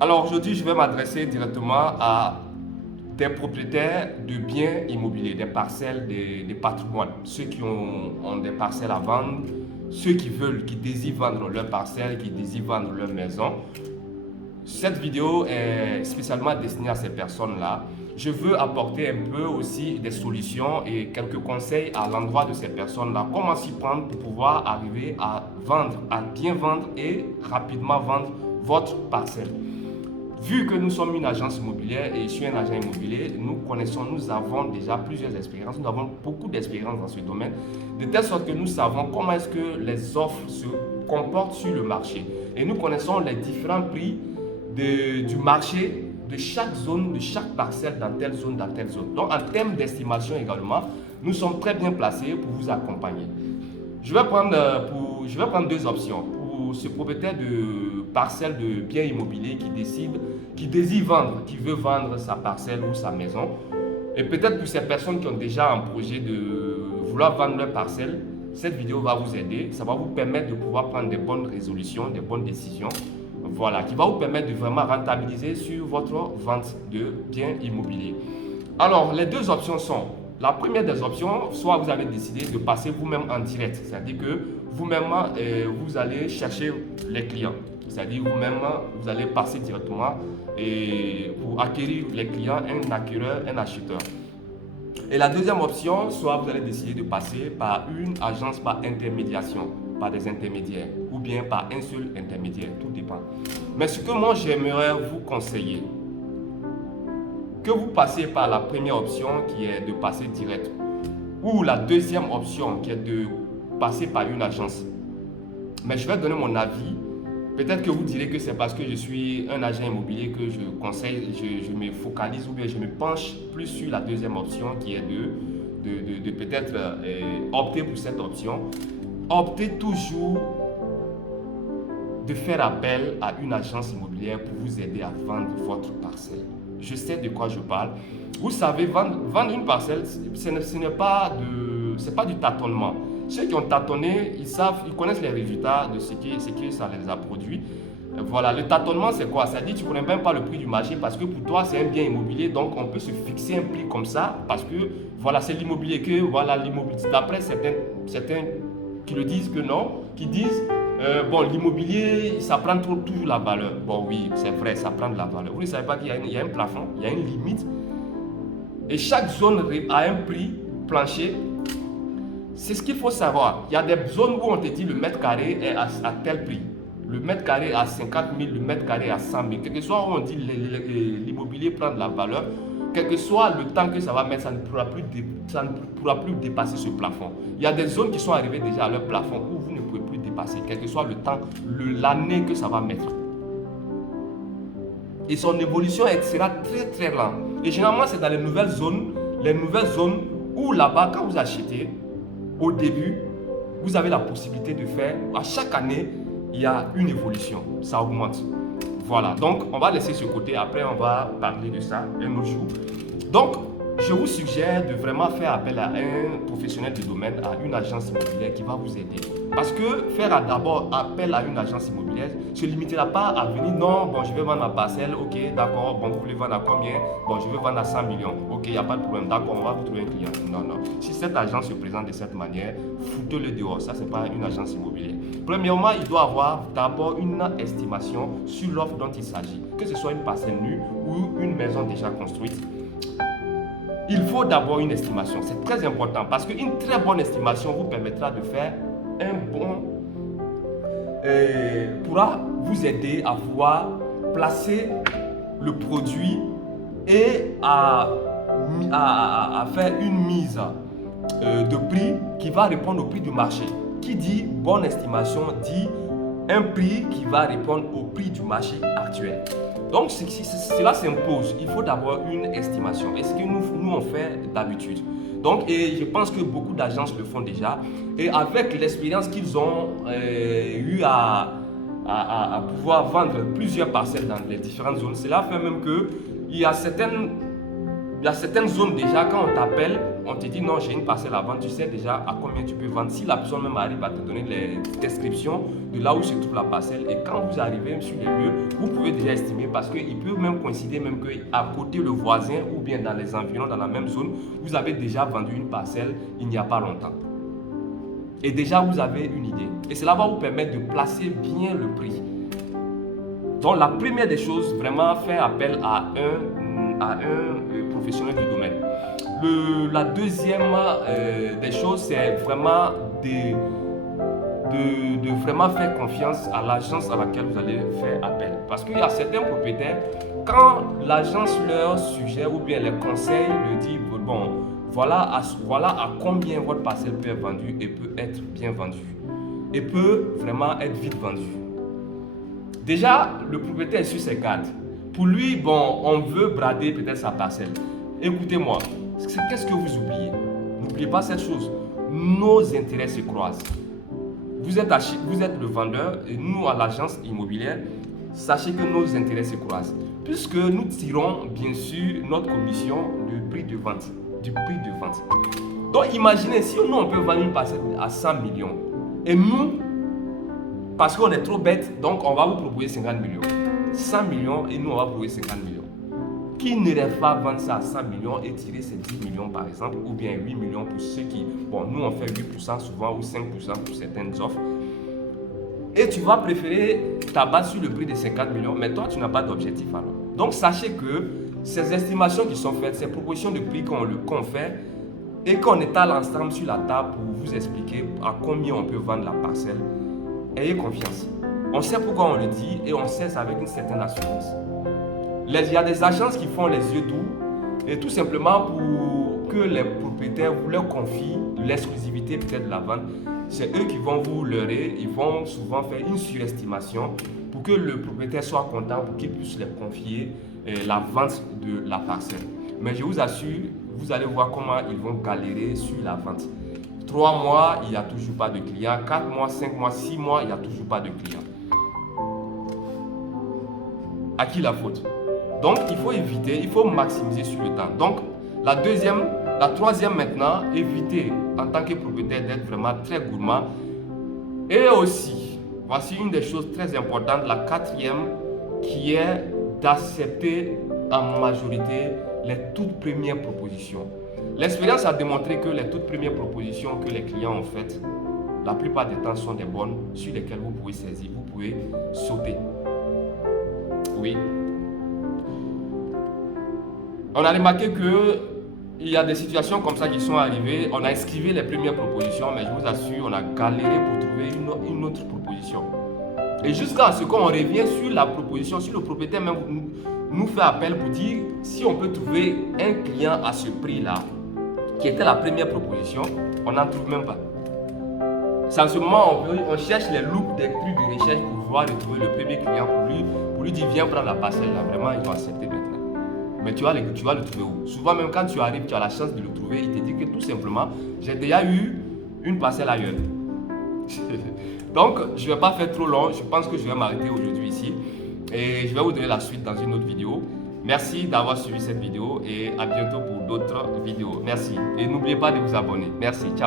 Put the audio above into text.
Alors aujourd'hui, je vais m'adresser directement à des propriétaires de biens immobiliers, des parcelles, des patrimoines, ceux qui ont des parcelles à vendre, ceux qui veulent, qui désirent vendre leurs parcelles, qui désirent vendre leur maison. Cette vidéo est spécialement destinée à ces personnes-là. Je veux apporter un peu aussi des solutions et quelques conseils à l'endroit de ces personnes-là. Comment s'y prendre pour pouvoir arriver à vendre, à bien vendre et rapidement vendre votre parcelle. Vu que nous sommes une agence immobilière et je suis un agent immobilier, nous avons déjà plusieurs expériences, nous avons beaucoup d'expérience dans ce domaine, de telle sorte que nous savons comment est-ce que les offres se comportent sur le marché. Et nous connaissons les différents prix du marché de chaque zone, de chaque parcelle dans telle zone, dans telle zone. Donc en termes d'estimation également, nous sommes très bien placés pour vous accompagner. Je vais prendre deux options. Pour ce propriétaire de parcelle de biens immobiliers qui désire vendre, qui veut vendre sa parcelle ou sa maison. Et peut-être pour ces personnes qui ont déjà un projet de vouloir vendre leur parcelle, cette vidéo va vous aider. Ça va vous permettre de pouvoir prendre des bonnes résolutions, des bonnes décisions. Voilà, qui va vous permettre de vraiment rentabiliser sur votre vente de biens immobiliers. Alors, les deux options sont, la première des options, soit vous avez décidé de passer vous-même en direct, c'est-à-dire que vous-même, vous allez chercher les clients, c'est-à-dire vous-même, vous allez passer directement pour acquérir les clients, un acquéreur, un acheteur. Et la deuxième option, soit vous allez décider de passer par une agence par intermédiation, par des intermédiaires, ou bien par un seul intermédiaire, tout dépend. Mais ce que moi j'aimerais vous conseiller, que vous passiez par la première option qui est de passer direct, ou la deuxième option qui est de passer par une agence. Mais je vais donner mon avis. Peut-être que vous direz que c'est parce que je suis un agent immobilier que je conseille, je me focalise ou bien je me penche plus sur la deuxième option qui est de peut-être opter pour cette option. Optez toujours de faire appel à une agence immobilière pour vous aider à vendre votre parcelle. Je sais de quoi je parle. Vous savez, vendre une parcelle, ce n'est pas du tâtonnement. Ceux qui ont tâtonné, ils connaissent les résultats de ce que ça les a produit. Voilà, le tâtonnement c'est quoi? Ça dit que tu ne connais même pas le prix du marché parce que pour toi c'est un bien immobilier, donc on peut se fixer un prix comme ça parce que voilà, c'est l'immobilier que, voilà, l'immobilier. D'après certains qui le disent que non, qui disent bon, l'immobilier, ça prend toujours la valeur. Bon, oui, c'est vrai, ça prend de la valeur. Vous ne savez pas qu'il y a un plafond, il y a une limite. Et chaque zone a un prix plancher. C'est ce qu'il faut savoir. Il y a des zones où on te dit le mètre carré est à tel prix. Le mètre carré à 50 000, le mètre carré à 100 000. Quel que soit où on dit l'immobilier prend de la valeur, quel que soit le temps que ça va mettre, ça ne pourra plus dépasser ce plafond. Il y a des zones qui sont arrivées déjà à leur plafond où vous ne pouvez plus dépasser, quel que soit le temps, l'année que ça va mettre. Et son évolution sera très très lente. Et généralement, c'est dans les nouvelles zones où là-bas, quand vous achetez, au début, vous avez la possibilité de faire, à chaque année, il y a une évolution, ça augmente. Voilà, donc on va laisser ce côté, après on va parler de ça un autre jour. Donc, je vous suggère de vraiment faire appel à un professionnel du domaine, à une agence immobilière qui va vous aider. Parce que faire d'abord appel à une agence immobilière ne se limitera pas à venir, non, bon, je vais vendre ma parcelle, ok, d'accord, bon, vous voulez vendre à combien? Bon, je vais vendre à 100 millions, ok, il n'y a pas de problème, d'accord, on va vous trouver un client. Non, non. Si cette agence se présente de cette manière, foutez-le dehors, ça, c'est pas une agence immobilière. Premièrement, il doit avoir d'abord une estimation sur l'offre dont il s'agit, que ce soit une parcelle nue ou une maison déjà construite. Il faut d'abord une estimation, c'est très important parce qu'une très bonne estimation vous permettra de faire pourra vous aider à pouvoir placer le produit et à faire une mise de prix qui va répondre au prix du marché. Qui dit bonne estimation dit un prix qui va répondre au prix du marché actuel. Donc, cela s'impose. Il faut d'abord une estimation. Et ce que nous on fait d'habitude. Donc, et je pense que beaucoup d'agences le font déjà. Et avec l'expérience qu'ils ont eu à pouvoir vendre plusieurs parcelles dans les différentes zones, cela fait même que il y a certaines zones déjà, quand on t'appelle, on te dit non, j'ai une parcelle à vendre, tu sais déjà à combien tu peux vendre. Si la personne même arrive à te donner les descriptions de là où se trouve la parcelle, et quand vous arrivez sur les lieux, vous pouvez déjà estimé parce qu'il peut même coïncider même qu'à côté le voisin ou bien dans les environs, dans la même zone, vous avez déjà vendu une parcelle il n'y a pas longtemps. Et déjà vous avez une idée. Et cela va vous permettre de placer bien le prix. Donc la première des choses, vraiment faire appel à un professionnel du domaine. La deuxième des choses, c'est vraiment de vraiment faire confiance à l'agence à laquelle vous allez faire appel. Parce qu'il y a certains propriétaires, quand l'agence leur suggère ou bien les conseille, leur dit, bon, voilà à combien votre parcelle peut être vendue et peut être bien vendue. Et peut vraiment être vite vendue. Déjà, le propriétaire est sur ses gardes. Pour lui, bon, on veut brader peut-être sa parcelle. Écoutez-moi, qu'est-ce que vous oubliez? N'oubliez pas cette chose. Nos intérêts se croisent. Vous êtes le vendeur et nous, à l'agence immobilière, sachez que nos intérêts se croisent. Puisque nous tirons, bien sûr, notre commission du prix de vente. Donc, imaginez, si nous, on peut vendre une parcelle à 100 millions et nous, parce qu'on est trop bête, donc on va vous proposer 50 millions. 100 millions et nous, on va proposer 50 millions. Qui ne rêve pas vendre ça à 100 millions et tirer ces 10 millions par exemple, ou bien 8 millions pour ceux qui... Bon, nous on fait 8% souvent ou 5% pour certaines offres. Et tu vas préférer t'abattre sur le prix de 50 millions, mais toi tu n'as pas d'objectif alors. Donc sachez que ces estimations qui sont faites, ces propositions de prix qu'on fait et qu'on étale ensemble sur la table pour vous expliquer à combien on peut vendre la parcelle, ayez confiance. On sait pourquoi on le dit et on sait ça avec une certaine assurance. Il y a des agences qui font les yeux doux et tout simplement pour que les propriétaires vous leur confient l'exclusivité peut-être de la vente. C'est eux qui vont vous leurrer, ils vont souvent faire une surestimation pour que le propriétaire soit content, pour qu'il puisse les confier la vente de la parcelle. Mais je vous assure, vous allez voir comment ils vont galérer sur la vente. 3 mois, il n'y a toujours pas de clients. 4 mois, 5 mois, 6 mois, il n'y a toujours pas de clients. À qui la faute? Donc, il faut éviter, il faut maximiser sur le temps. Donc, la troisième maintenant, éviter en tant que propriétaire d'être vraiment très gourmand. Et aussi, voici une des choses très importantes, la quatrième, qui est d'accepter en majorité les toutes premières propositions. L'expérience a démontré que les toutes premières propositions que les clients ont faites, la plupart des temps sont des bonnes sur lesquelles vous pouvez saisir, vous pouvez sauter. Oui. On a remarqué qu'il y a des situations comme ça qui sont arrivées. On a esquivé les premières propositions, mais je vous assure, on a galéré pour trouver une autre proposition. Et jusqu'à ce qu'on revient sur la proposition, si le propriétaire même nous fait appel pour dire si on peut trouver un client à ce prix-là, qui était la première proposition, on n'en trouve même pas. C'est en ce moment on cherche les loupes des trucs de recherche pour pouvoir retrouver le premier client pour lui dire viens prendre la parcelle là, vraiment il va accepter maintenant. Mais tu vas le trouver où? Souvent même quand tu arrives, tu as la chance de le trouver, il te dit que tout simplement, j'ai déjà eu une parcelle ailleurs. Donc je ne vais pas faire trop long, je pense que je vais m'arrêter aujourd'hui ici. Et je vais vous donner la suite dans une autre vidéo. Merci d'avoir suivi cette vidéo et à bientôt pour d'autres vidéos. Merci. Et n'oubliez pas de vous abonner. Merci. Ciao.